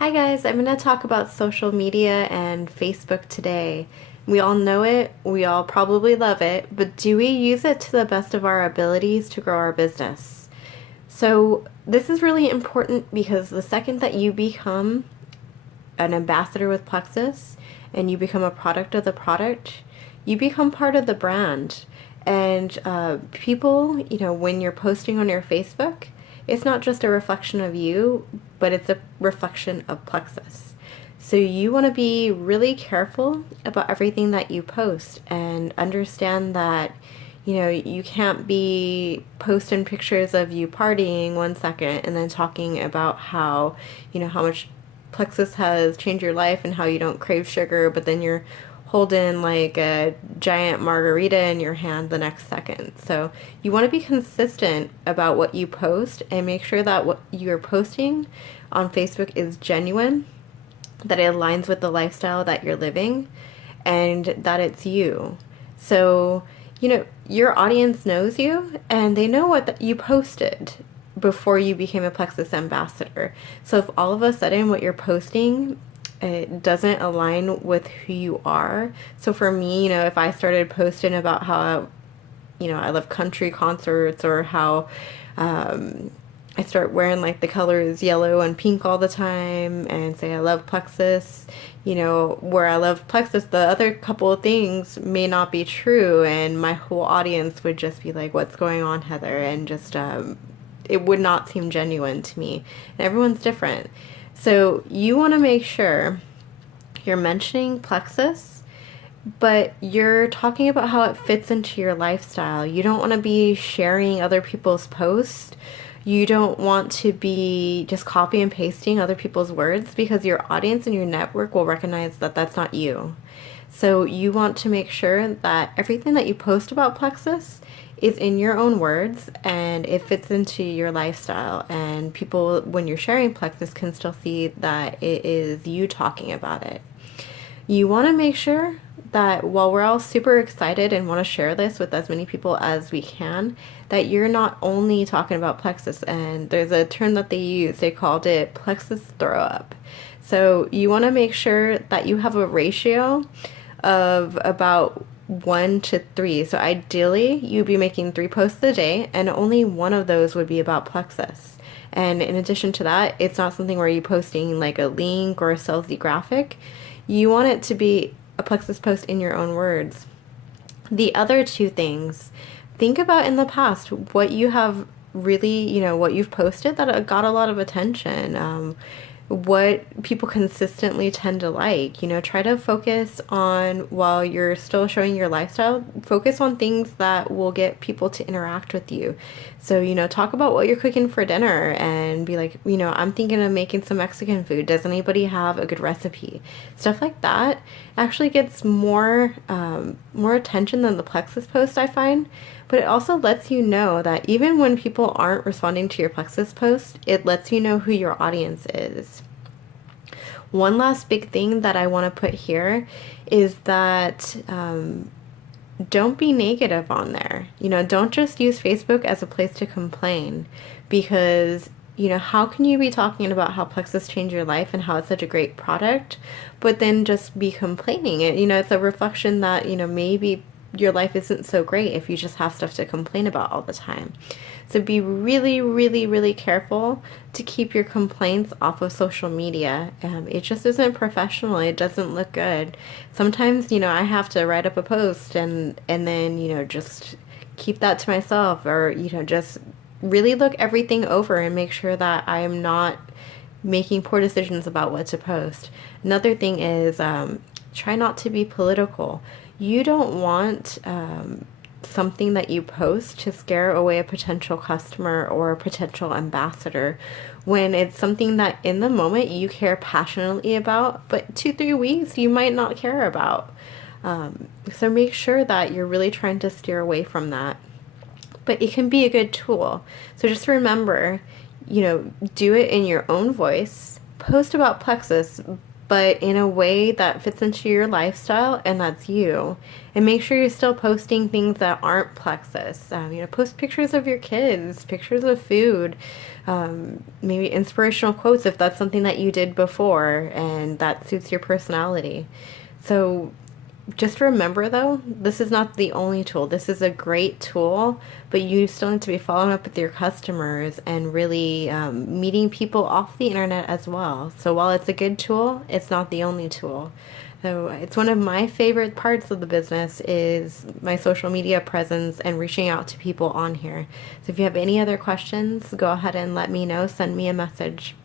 Hi guys, I'm going to talk about social media and Facebook today. We all know it, we all probably love it, but do we use it to the best of our abilities to grow our business? So, this is really important because the second that you become an ambassador with Plexus and you become a product of the product, you become part of the brand. And people, when you're posting on your Facebook, it's not just a reflection of you, but it's a reflection of Plexus. So you want to be really careful about everything that you post and understand that you can't be posting pictures of you partying 1 second and then talking about how much Plexus has changed your life and how you don't crave sugar, but then you're holding like a giant margarita in your hand the next second. So you want to be consistent about what you post and make sure that what you're posting on Facebook is genuine, that it aligns with the lifestyle that you're living, and that it's you. So, your audience knows you and they know what you posted before you became a Plexus ambassador. So if all of a sudden what you're posting it doesn't align with who you are. So for me, if I started posting about how, I love country concerts or how I start wearing like the colors yellow and pink all the time and say I love Plexus, where I love Plexus, the other couple of things may not be true and my whole audience would just be like, what's going on, Heather? And just, it would not seem genuine to me. And everyone's different. So you want to make sure you're mentioning Plexus, but you're talking about how it fits into your lifestyle. You don't want to be sharing other people's posts. You don't want to be just copy and pasting other people's words because your audience and your network will recognize that that's not you. So you want to make sure that everything that you post about Plexus is in your own words and it fits into your lifestyle, and people, when you're sharing Plexus, can still see that it is you talking about it. You want to make sure that while we're all super excited and want to share this with as many people as we can, that you're not only talking about Plexus. And there's a term that they use, they called it Plexus throw up. So you want to make sure that you have a ratio of about 1 to 3. So ideally, you'd be making 3 posts a day, and only one of those would be about Plexus. And in addition to that, it's not something where you're posting like a link or a salesy graphic. You want it to be a Plexus post in your own words. The other 2 things, think about in the past what you have really, what you've posted that got a lot of attention. What people consistently tend to like. Try to focus on, while you're still showing your lifestyle, focus on things that will get people to interact with you. So, talk about what you're cooking for dinner and be like, I'm thinking of making some Mexican food. Does anybody have a good recipe? Stuff like that actually gets more attention than the Plexus post, I find. But it also lets you know that even when people aren't responding to your Plexus post, it lets you know who your audience is. One last big thing that I want to put here is that don't be negative on there. Don't just use Facebook as a place to complain, because how can you be talking about how Plexus changed your life and how it's such a great product, but then just be complaining? It's a reflection that, maybe your life isn't so great if you just have stuff to complain about all the time. So be really, really, really careful to keep your complaints off of social media. It just isn't professional. It doesn't look good. Sometimes, I have to write up a post and then, just keep that to myself, or, just really look everything over and make sure that I am not making poor decisions about what to post. Another thing is try not to be political. You don't want something that you post to scare away a potential customer or a potential ambassador when it's something that in the moment you care passionately about, but 2-3 weeks you might not care about. So make sure that you're really trying to steer away from that. But it can be a good tool. So just remember, do it in your own voice. Post about Plexus, but in a way that fits into your lifestyle and that's you. And make sure you're still posting things that aren't Plexus. Post pictures of your kids, pictures of food, maybe inspirational quotes if that's something that you did before and that suits your personality. So just remember though, this is not the only tool. This is a great tool, but you still need to be following up with your customers and really meeting people off the internet as well. So while it's a good tool, it's not the only tool. So it's one of my favorite parts of the business is my social media presence and reaching out to people on here. So if you have any other questions, go ahead and let me know. Send me a message.